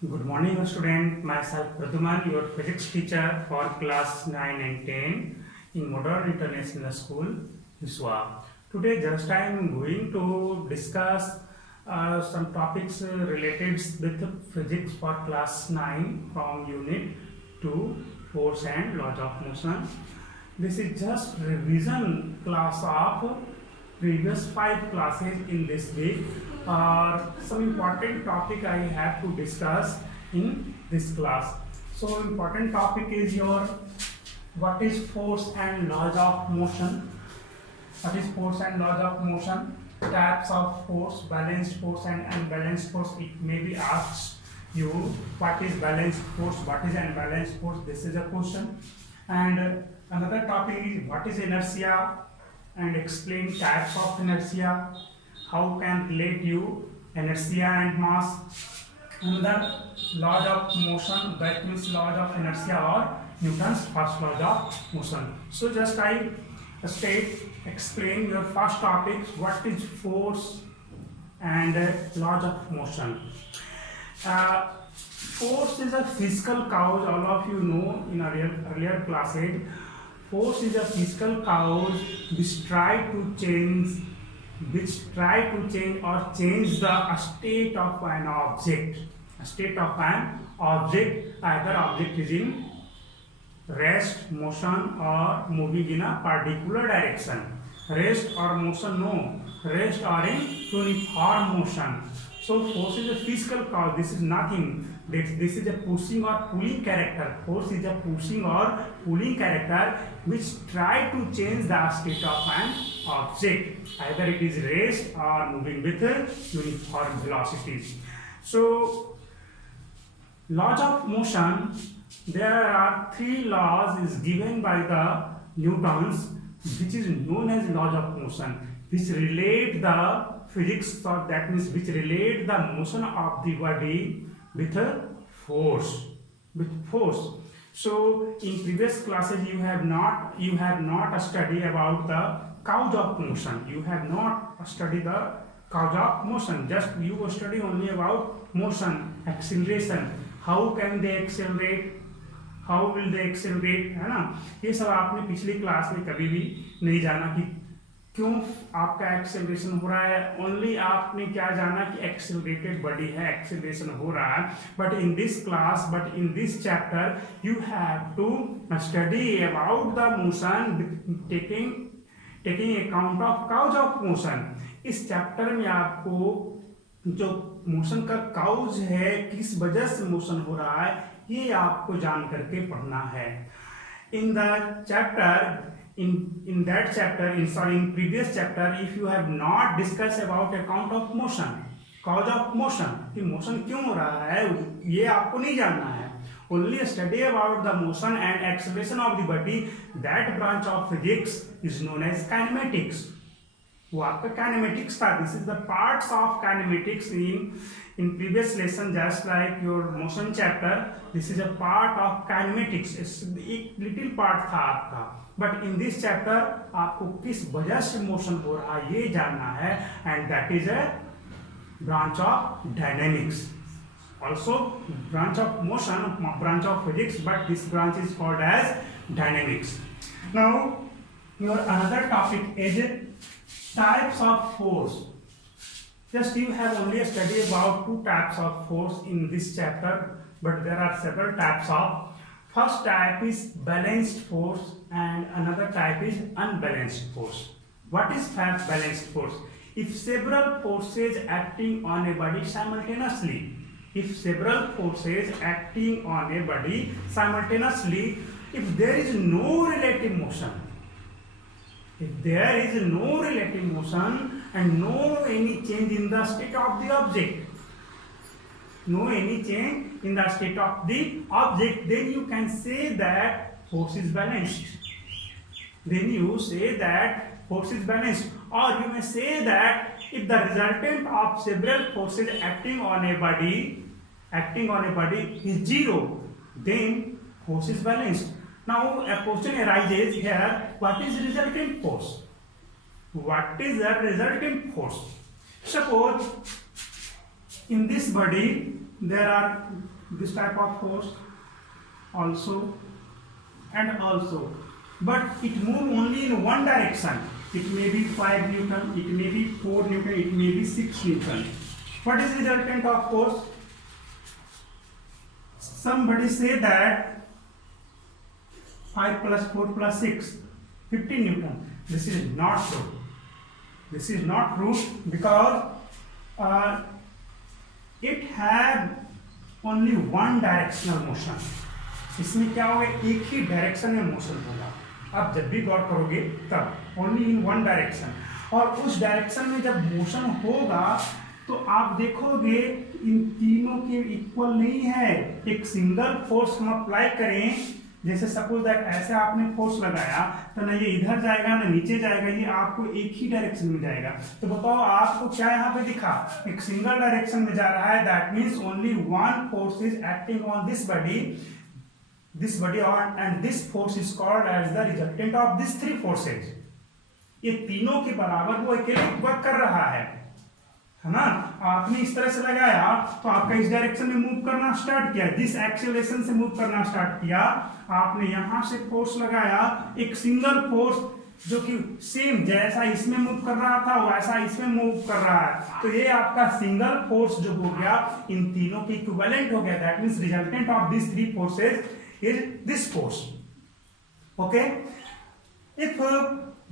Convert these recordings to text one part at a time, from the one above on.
Good morning, student. Myself Pradhuman, your physics teacher for class 9 and 10 in Modern International School, Hiswa. Today, just I am going to discuss some topics related with physics for class 9 from unit 2, force and laws of motion. This is just revision class of previous 5 classes in this week. Some important topic I have to discuss in this class. So important topic is your what is force and laws of motion. What is force and laws of motion? Types of force, balanced force and unbalanced force. It may be asked you what is balanced force, what is unbalanced force. This is a question. And another topic is what is inertia and explain types of inertia. How can relate you inertia and mass. Another laws of motion, that means laws of inertia or Newton's first laws of motion. So just I explain your first topic, what is force and laws of motion. Force is a physical cause, all of you know in earlier classes. Force is a physical cause which try to change or change the state of an object. Either object is in rest, motion or moving in a particular direction. Rest or motion, no. Rest or in uniform motion. So force is a physical cause. This is nothing. This is a pushing or pulling character. Force is a pushing or pulling character which try to change the state of an object. Either it is rest or moving with uniform velocities. So laws of motion, there are 3 laws is given by the Newtons, which is known as laws of motion, which relate the physics, or that means which relate the motion of the body with force. So in previous classes you have not studied about the cause of motion. You have not studied the cause of motion. Just you study only about motion, acceleration. How can they accelerate? How will they accelerate? है ना? ये सब आपने पिछली class में कभी भी नहीं जाना कि क्यों आपका एक्सेलरेशन हो रहा है. ओनली आपने क्या जाना कि एक्सेलरेटेड बॉडी है, एक्सेलरेशन हो रहा है. But in this chapter you have to study about the motion taking account of cause of motion. इस चैप्टर में आपको जो मोशन का काउज है, किस वजह से मोशन हो रहा है, ये आपको जान करके पढ़ना है. इन previous chapter, if you have not discussed about account of motion, cause of motion, कि motion क्यों हो रहा है, ये आपको नहीं जानना है. Only study about the motion and acceleration of the body. That branch of physics is known as kinematics. वो आपका kinematics था. This is the parts of kinematics in previous lesson, just like your motion chapter. This is a part of kinematics. एक little part था आपका. But in this chapter आपको किस वजह से motion हो रहा है ये जानना है, and that is a branch of dynamics. Also branch of motion, branch of physics, but this branch is called as dynamics. Now your another topic is types of force. Just you have only studied about 2 types of force in this chapter, but there are several types of. First type is balanced force and another type is unbalanced force. What is balanced force? If several forces acting on a body simultaneously, if there is no relative motion, and no any change in the state of the object, then you can say that force is balanced. Or you may say that if the resultant of several forces acting on a body is 0, then force is balanced. Now a question arises here, what is resultant force? Suppose in this body there are this type of force also and also, but it move only in one direction. It may be 5 Newton, it may be 4 Newton, it may be 6 Newton. What is the resultant of force? Somebody say that 5 plus 4 plus 6, 15 Newton. This is not true. This is not true because it has only one directional motion. इसमें क्या होगा, एक ही direction में motion होगा. आप जब भी गौर करोगे तब ओनली इन वन डायरेक्शन, और उस डायरेक्शन में जब मोशन होगा तो आप देखोगे इन तीनों के इक्वल नहीं है. एक सिंगल फोर्स हम अप्लाई करें, जैसे सपोज दैट ऐसे आपने फोर्स लगाया तो ना ये इधर जाएगा ना नीचे जाएगा, ये आपको एक ही डायरेक्शन में जाएगा. तो बताओ आपको क्या यहाँ पे दिखा, एक सिंगल डायरेक्शन में जा रहा है. That means only one force is acting on this body on, and this force is called as the resultant of these three forces. ये तीनों के बराबर वो अकेले वर्क कर रहा है ना. आपने इस तरह से लगाया तो आपका इस डायरेक्शन में मूव करना स्टार्ट किया, दिस एक्सेलरेशन से मूव करना स्टार्ट किया. आपने यहां से फोर्स लगाया, एक सिंगल फोर्स जो कि सेम जैसा इसमें मूव कर रहा था वैसा इसमें मूव कर रहा है. तो ये आपका सिंगल फोर्स जो हो गया इन तीनों के इक्विवेलेंट हो गया. That means resultant of this three forces is this force. Okay, if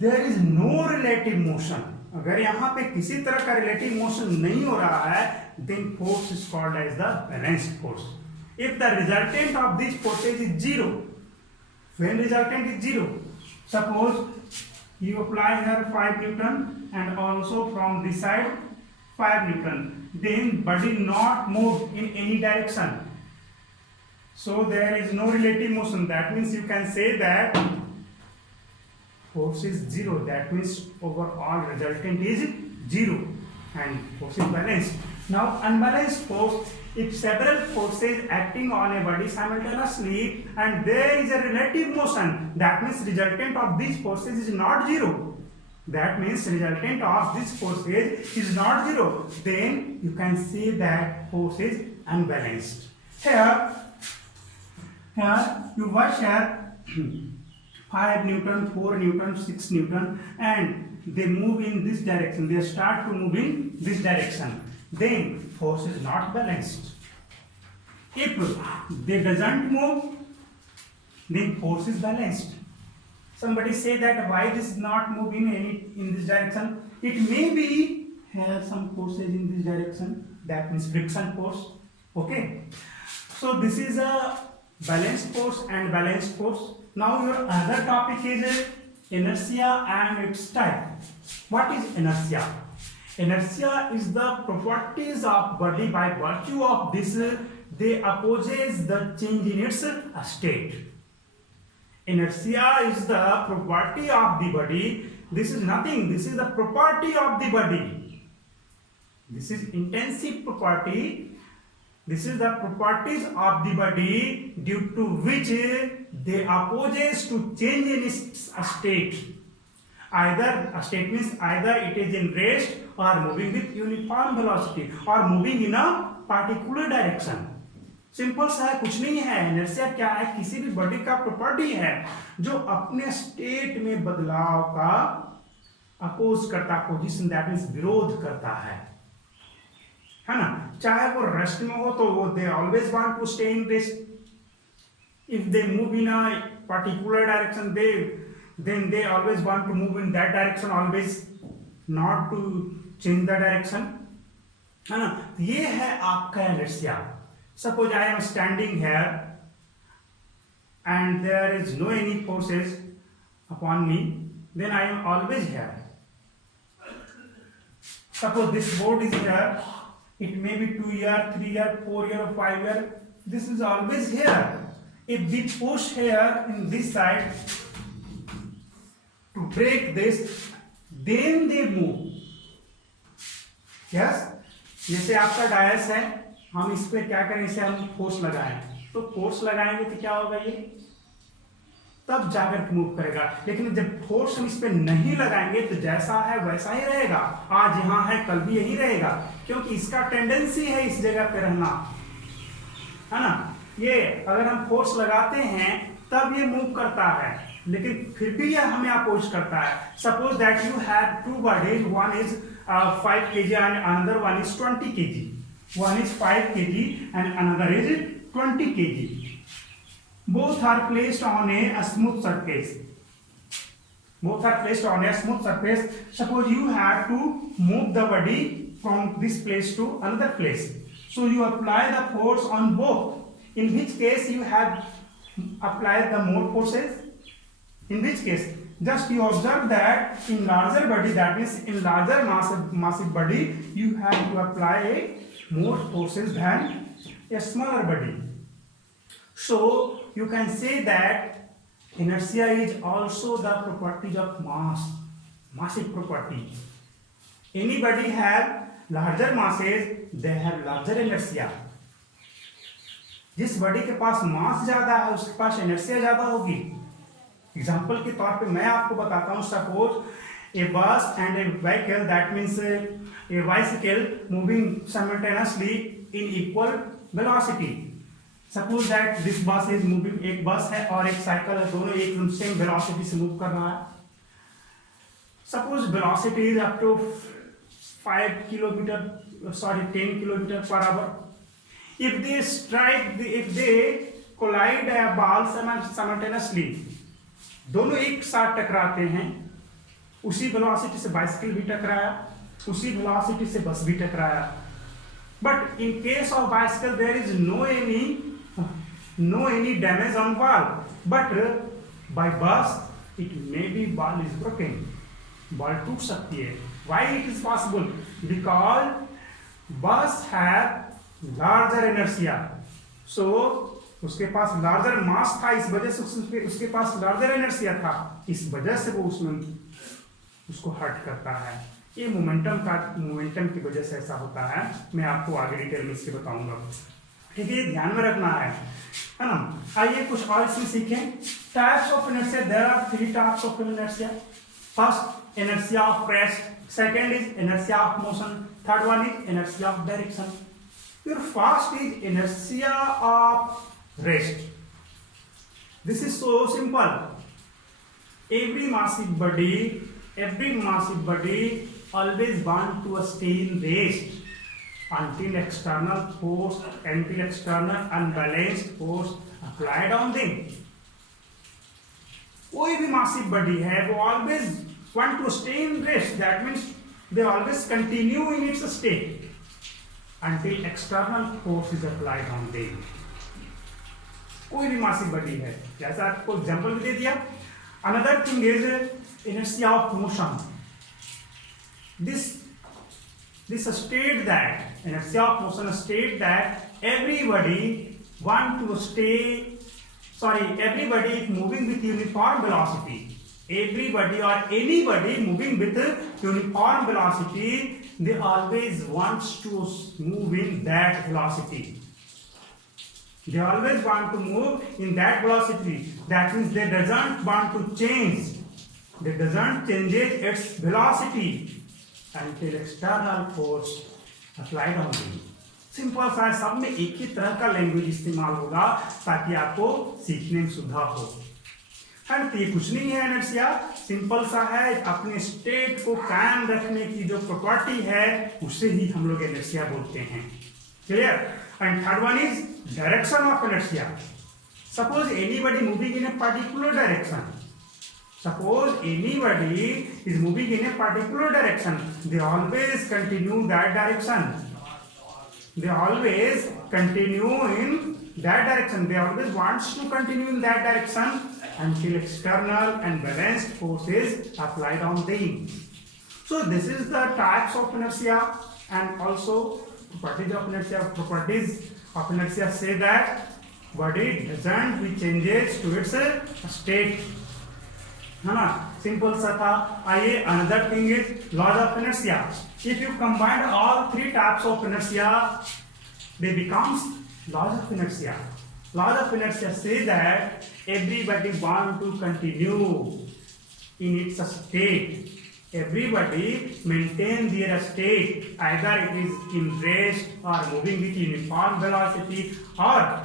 there is no relative motion, अगर यहाँ पे किसी तरह का relative motion नहीं हो रहा है, then force is called as the balanced force. If the resultant of these forces is zero, when resultant is zero, suppose you apply here 5 Newton and also from this side 5 Newton, then body not move in any direction. So there is no relative motion. That means you can say that force is zero. That means overall resultant is zero and force is balanced. Now unbalanced force, if several forces acting on a body simultaneously and there is a relative motion, that means resultant of these forces is not zero. That means resultant of these forces is not zero. Then you can say that force is unbalanced. Here you watch here 5 Newton, 4 Newton, 6 Newton, and they move in this direction. They start to move in this direction. Then force is not balanced. If they doesn't move, then force is balanced. Somebody say that why this not moving in this direction? It may be have some forces in this direction. That means friction force. Okay. So this is a balanced force and balanced force. Now your other topic is inertia and its type. What is inertia? Inertia is the properties of body. By virtue of this, they opposes the change in its state. Inertia is the property of the body. This is nothing. This is the property of the body. This is intensive property. This is the properties of the body due to which they opposes to change in its state. Either a state means either it is in rest or moving with uniform velocity or moving in a particular direction. Simple सा है, कुछ नहीं है. Inertia क्या है? किसी भी body का प्रॉपर्टी है जो अपने स्टेट में बदलाव का अपोज करता, पोजीशन दैट मींस विरोध करता है ना. चाहे वो रेस्ट में हो तो वो they always want to stay in rest. If they move in a particular direction then they always want to move in that direction, always not to change the direction, है ना. ये है आपका inertia. Suppose I am standing here and there is no any forces upon me, then I am always here. Suppose this board is here, it may be 2 year, 3 year, 4 year or 5 year, this is always here. If we push here in this side to break this, then they move. Yes, जैसे आपका DISE है, हम इस पे क्या करें, इसे हम फोर्स लगाएं, तो फोर्स लगाएंगे तो क्या होगा, ये तब जाकर के मूव करेगा. लेकिन जब फोर्स हम इस पे नहीं लगाएंगे तो जैसा है वैसा ही रहेगा. आज यहाँ है कल भी यही रहेगा, क्योंकि इसका टेंडेंसी है इस जगह पे रहना. है ना। ये अगर हम फोर्स लगाते हैं तब ये मूव करता है, लेकिन फिर भी यह हमें अपोज करता है। Suppose that you have two bodies, one is 5 kg and another one is 20 kg. One is 5 kg and another is 20 kg. Both are placed on a smooth surface. Both are placed on a smooth surface. Suppose you have to move the body from this place to another place. So you apply the force on both. In which case you have applied the more forces? In which case, just you observe that in larger body, that is in larger massive body, you have to apply more forces than a smaller body. So you can say that inertia is also the property of mass, massive property. Anybody have larger masses, they have larger inertia. जिस body के पास मास ज्यादा है उसके पास inertia ज्यादा होगी। Example के तौर पे मैं आपको बताता हूं, सपोज ए बस and A vehicle, that means A bicycle moving simultaneously in equal velocity. Suppose that this बस इज मूविंग, एक बस है और एक साइकिल है, दोनों एक सेम वेलोसिटी से मूव कर रहा है। Suppose velocity is up to 10 kilometer per hour. If they collide a ball simultaneously, दोनों एक साथ टकराते हैं, उसी वेलोसिटी से बाइसिकल भी टकराया, उसी वेलोसिटी से बस भी टकराया। But in case of bicycle there is no any damage on ball, but by bus it may be ball is broken, ball टूट सकती है। Why it is possible? Because bus have larger inertia, so उसके पास larger मास था, इस वजह से उसके पास larger inertia था, इस वजह से वो उसमें उसको हर्ट करता है। ये मोमेंटम की वजह से ऐसा होता है। मैं आपको आगे डिटेल में इसके बताऊंगा, ठीक है, ध्यान में रखना है ना। आइए कुछ और इसमें सीखें। Types of inertia, there are 3 types of inertia. First inertia of rest, second is inertia of motion, third one is inertia of direction. Your first is inertia of rest. This is so simple. Every massive body always want to stay in rest until external unbalanced force applied on them. कोई भी massive body है वो always want to stay in rest. That means they always continue in its state until external force is applied on them. कोई भी massive body है, जैसा आपको example भी दे दिया। Another thing is inertia of motion. This state that inertia of motion state that everybody is moving with uniform velocity. Everybody or anybody moving with uniform velocity, they always wants to move in that velocity. They always want to move in that velocity. That means they doesn't want to change. They doesn't change its velocity until external force applied on them. Simple सा, सब में एक ही तरह का language इस्तेमाल होगा ताकि आपको सीखने में सुविधा हो। ये कुछ नहीं है इनर्शिया, सिंपल सा है, अपने स्टेट को कायम रखने की जो प्रॉपर्टी है उसे ही हम लोग इनर्शिया बोलते हैं। Clear? And third one is direction of inertia. Suppose anybody moving in a particular direction, they always continue that direction. They always wants to continue in that direction until external and balanced forces applied on them. So this is the types of inertia and also properties of inertia. Properties of inertia say that body doesn't be changes to its state, है ना, simple सा था। आइए another thing is laws of inertia. If you combine all 3 types of inertia, they becomes laws of inertia. Laws of inertia says that everybody want to continue in its state Everybody maintain their state, either it is in rest or moving with uniform velocity or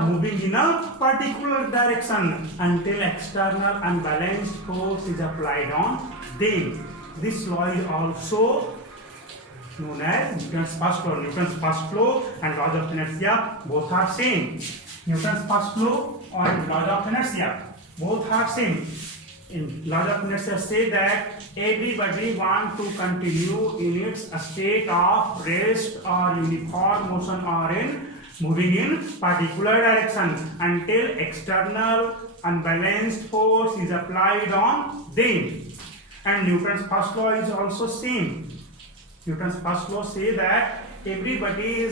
moving in a particular direction until external unbalanced force is applied on them. This law is also known as Newton's first law. Newton's first law and laws of inertia both are same. Newton's first law and laws of inertia both are same. In laws of inertia say that everybody want to continue in its state of rest or uniform motion or in moving in particular direction until external unbalanced force is applied on them. And Newton's first law is also same. Newton's first law say that everybody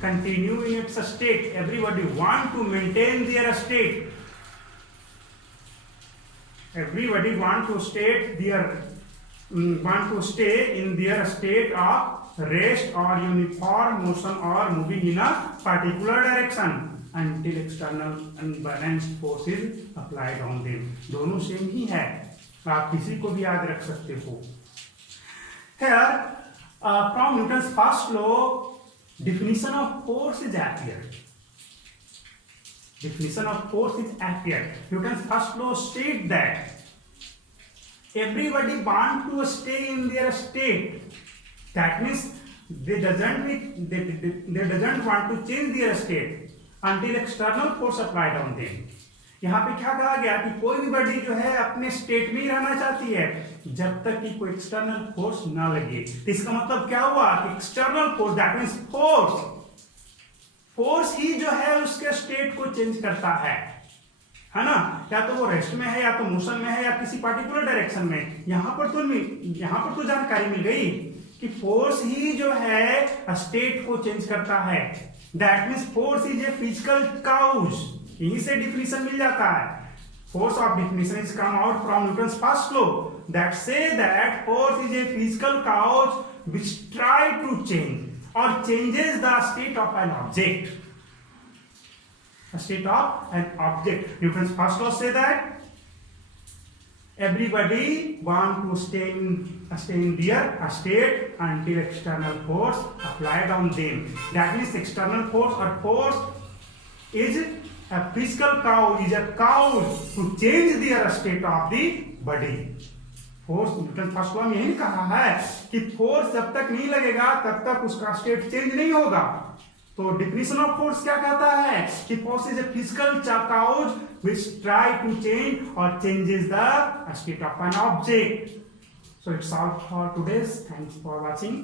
continue in its state. Everybody want to maintain their state. Everybody want to stay in their state of rest or uniform motion or moving in a particular direction until external unbalanced force is applied on them. दोनों same ही है, आप किसी को भी याद रख सकते हो. Here, from Newton's first law, definition of force is appeared. Definition of force is appeared. Newton's first law states that everybody want to stay in their state. That means they doesn't want to change their state until external force applied on them. यहाँ पे क्या कहा गया कि कोई भी body जो है अपने स्टेट में ही रहना चाहती है जब तक कि कोई एक्सटर्नल फोर्स ना लगे. तो इसका मतलब क्या हुआ कि external force, that means force ही जो है उसके स्टेट को चेंज करता है ना. या तो वो रेस्ट में है, या तो मोशन में है, या किसी पर्टिकुलर डायरेक्शन में. यहाँ पर तो जानकारी मिल गई कि फोर्स ही जो है स्टेट को चेंज करता है. That means force is a physical cause. यहीं से डिफिनेशन मिल जाता है. Force of definition is come out from Newton's first law that say that force is a physical cause which try to change और changes the state of an object. A state of an object. Newton's first law say that everybody want to stay in their state until external force applied on them. That means external force or force is a physical cause, is a cause to change their state of the body. Force Newton first law में यही कहा है कि force जब तक नहीं लगेगा तब तक उसका स्टेट चेंज नहीं होगा. तो डिफिनेशन ऑफ फोर्स क्या कहता है कि force is a physical cause which try to change और changes the state of an object. So it's all for today. Thanks for watching.